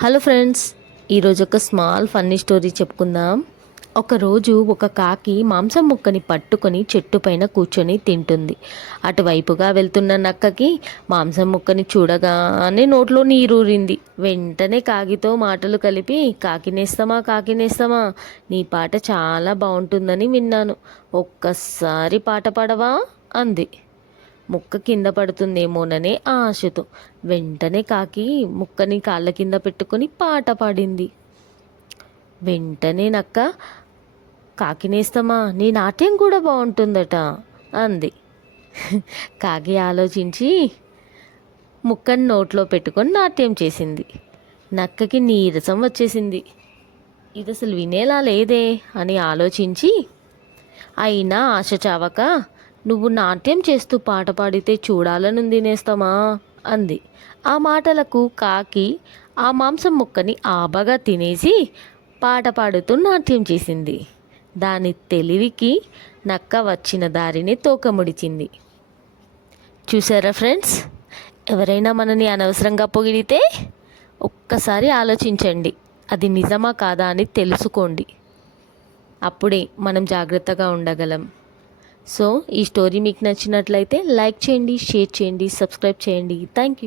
Hello friends ఈరోజు ఒక small funny story చెప్పుకుందాం. ఒకరోజు ఒక కాకి మాంసం ముక్కని పట్టుకొని చెట్టు పైన కూర్చొని తింటుంది. అటువైపుగా వెళ్తున్న నక్కకి మాంసం ముక్కని చూడగానే నోట్లో నీరూరింది వెంటనే కాకితో మాటలు కలిపి కాకినేస్తామా కాకినేస్తామా నీ పాట చాలా బాగుంటుందని విన్నాను. ఒక్కసారి పాట పాడవా? అంది. ముక్క కింద పడుతుందేమోననే ఆశతో వెంటనే కాకి ముక్కని కాళ్ళ కింద పెట్టుకొని పాట పాడింది. వెంటనే నక్క కాకినేస్తామా నీ నాట్యం కూడా బాగుంటుందట అంది. కాకి ఆలోచించి ముక్కని నోట్లో పెట్టుకొని నాట్యం చేసింది. నక్కకి నీరసం వచ్చేసింది. ఇది అసలు వినేలా లేదే అని ఆలోచించి అయినా ఆశ చావక నువ్వు నాట్యం చేస్తూ పాట పాడితే చూడాలనుంది నేస్తమా అంది. ఆ మాటలకు కాకి ఆ మాంసం ముక్కని ఆబగా తినేసి పాట పాడుతూ నాట్యం చేసింది. దాని తెలివికి నక్క వచ్చిన దారిని తోకముడిచింది చూసారా ఫ్రెండ్స్? ఎవరైనా మనని అనవసరంగా పొగిడితే ఒక్కసారి ఆలోచించండి. అది నిజమా కాదా అని తెలుసుకోండి. అప్పుడే మనం జాగ్రత్తగా ఉండగలం. సో ఈ స్టోరీ మీకు నచ్చినట్లయితే లైక్ చేయండి షేర్ చేయండి సబ్స్క్రైబ్ చేయండి. Thank you